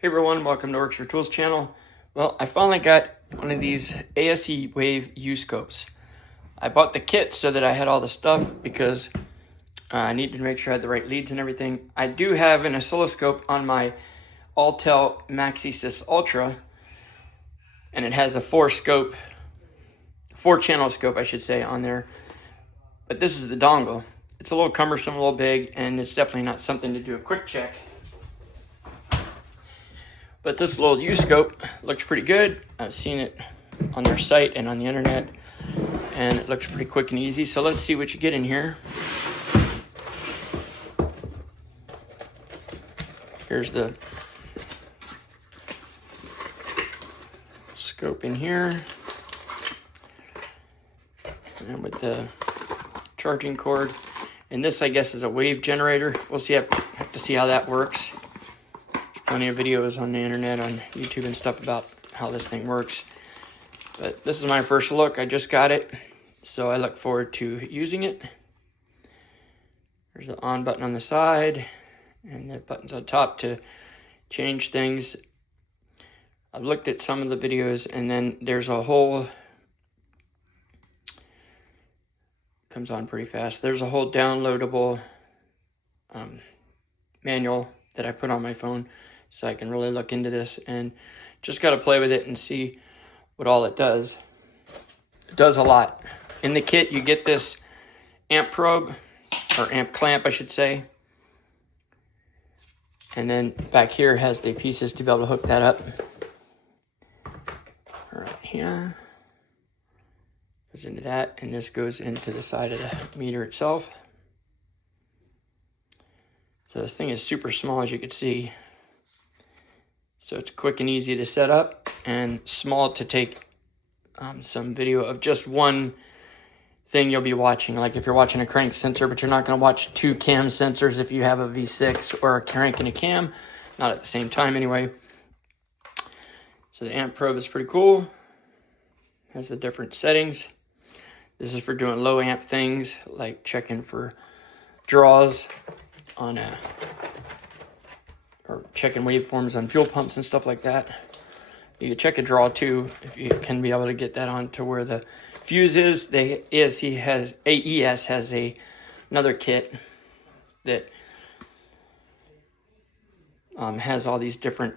Hey everyone, welcome to Works for Tools channel. Well, I finally got one of these AES Wave Uscopes. I bought the kit so that I had all the stuff because I needed to make sure I had the right leads and everything. I do have an oscilloscope on my Altel MaxiSys Ultra, and it has a four channel scope I should say on there. But this is the dongle. It's a little cumbersome, a little big, and it's definitely not something to do a quick check. But this little Uscope looks pretty good. I've seen it on their site and on the internet, and it looks pretty quick and easy. So let's see what you get in here. Here's the scope in here, and with the charging cord. And this, I guess, is a wave generator. We'll see. I have to see how that works. Plenty of videos on the internet, on YouTube and stuff about how this thing works. But this is my first look. I just got it, so I look forward to using it. There's the on button on the side, and the buttons on top to change things. I've looked at some of the videos, and then there's a whole, comes on pretty fast. There's a whole downloadable manual that I put on my phone, so I can really look into this, and just got to play with it and see what all it does. It does a lot. In the kit, you get this amp probe, or amp clamp, I should say. And then back here has the pieces to be able to hook that up. All right here. Goes into that, and this goes into the side of the meter itself. So this thing is super small, as you can see. So it's quick and easy to set up, and small to take some video of just one thing you'll be watching. Like if you're watching a crank sensor, but you're not going to watch two cam sensors if you have a V6 or a crank and a cam. Not at the same time anyway. So the amp probe is pretty cool. Has the different settings. This is for doing low amp things, like checking for draws on or checking waveforms on fuel pumps and stuff like that. You can check a draw too, if you can be able to get that on to where the fuse is. The AES has another kit that has all these different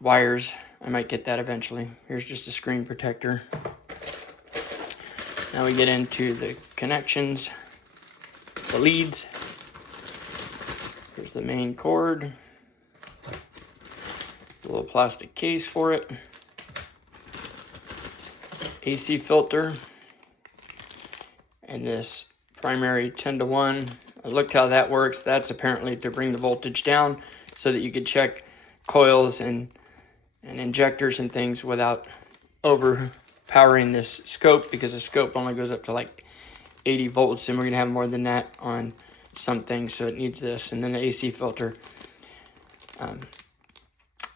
wires. I might get that eventually. Here's just a screen protector. Now we get into the connections, the leads. Here's the main cord. A little plastic case for it. AC filter. And this primary 10-to-1. I looked how that works. That's apparently to bring the voltage down so that you could check coils and injectors and things without overpowering this scope, because the scope only goes up to like 80 volts, and we're gonna have more than that on some things, so it needs this. And then the AC filter.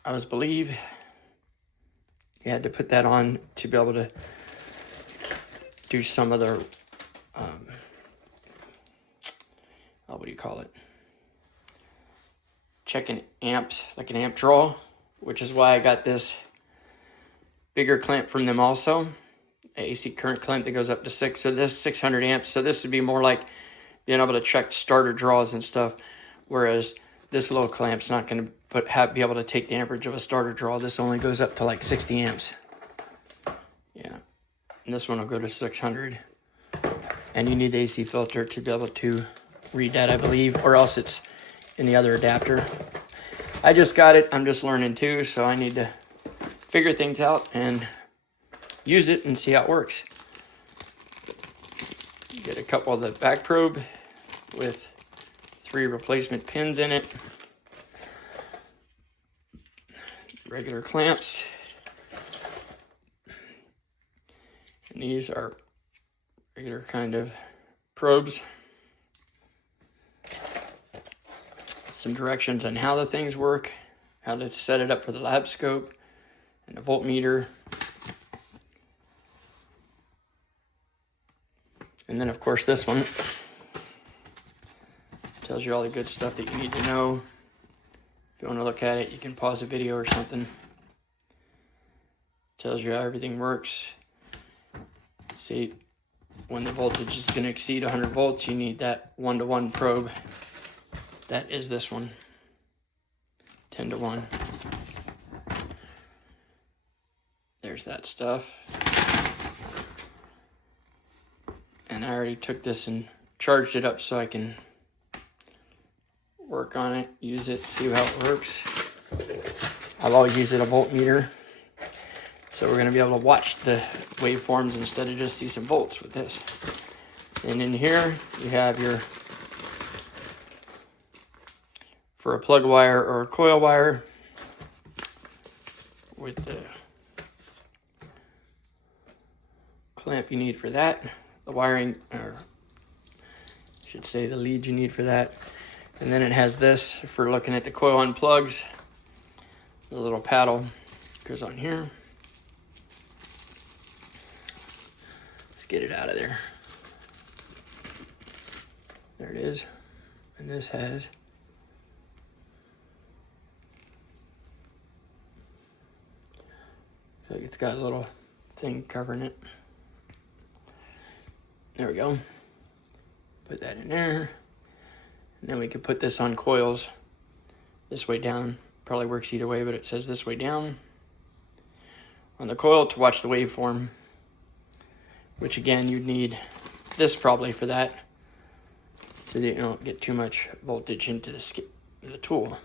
I believe you had to put that on to be able to do some of the, what do you call it? Checking amps, like an amp draw, which is why I got this bigger clamp from them also. AC current clamp that goes up to 6. So this 600 amps. So this would be more like being able to check starter draws and stuff, whereas this little clamp's not going to be able to take the amperage of a starter draw. This only goes up to like 60 amps. Yeah, and this one will go to 600. And you need the AC filter to be able to read that, I believe, or else it's in the other adapter. I just got it. I'm just learning too, so I need to figure things out and use it and see how it works. You get a couple of the back probe with 3 replacement pins in it. Regular clamps. And these are regular kind of probes. Some directions on how the things work, how to set it up for the lab scope, and a voltmeter. And then of course this one tells you all the good stuff that you need to know. If you want to look at it, you can pause the video or something. Tells you how everything works. See, when the voltage is going to exceed 100 volts, you need that 1-to-1 probe. That is this one, 10-to-1. There's that stuff. And I already took this and charged it up so I can work on it, use it, see how it works. I've always used a voltmeter. So we're going to be able to watch the waveforms instead of just see some volts with this. And in here, you have your, for a plug wire or a coil wire, with the clamp you need for that, the wiring, or I should say the lead you need for that. And then it has this for looking at the coil unplugs. The little paddle goes on here. Get it out of there. There it is. And this has so it's got a little thing covering it. There we go. Put that in there. And then we could put this on coils this way down. Probably works either way, but it says this way down on the coil to watch the waveform. Which again, you'd need this probably for that, so that you don't get too much voltage into the tool.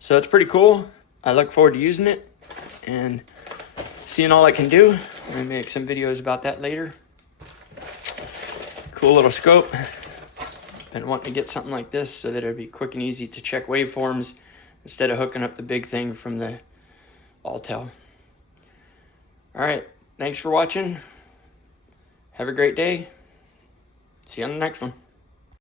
So it's pretty cool. I look forward to using it and seeing all I can do. I'm gonna make some videos about that later. Cool little scope. Been wanting to get something like this so that it'd be quick and easy to check waveforms instead of hooking up the big thing from the Altel. All right, thanks for watching. Have a great day. See you on the next one.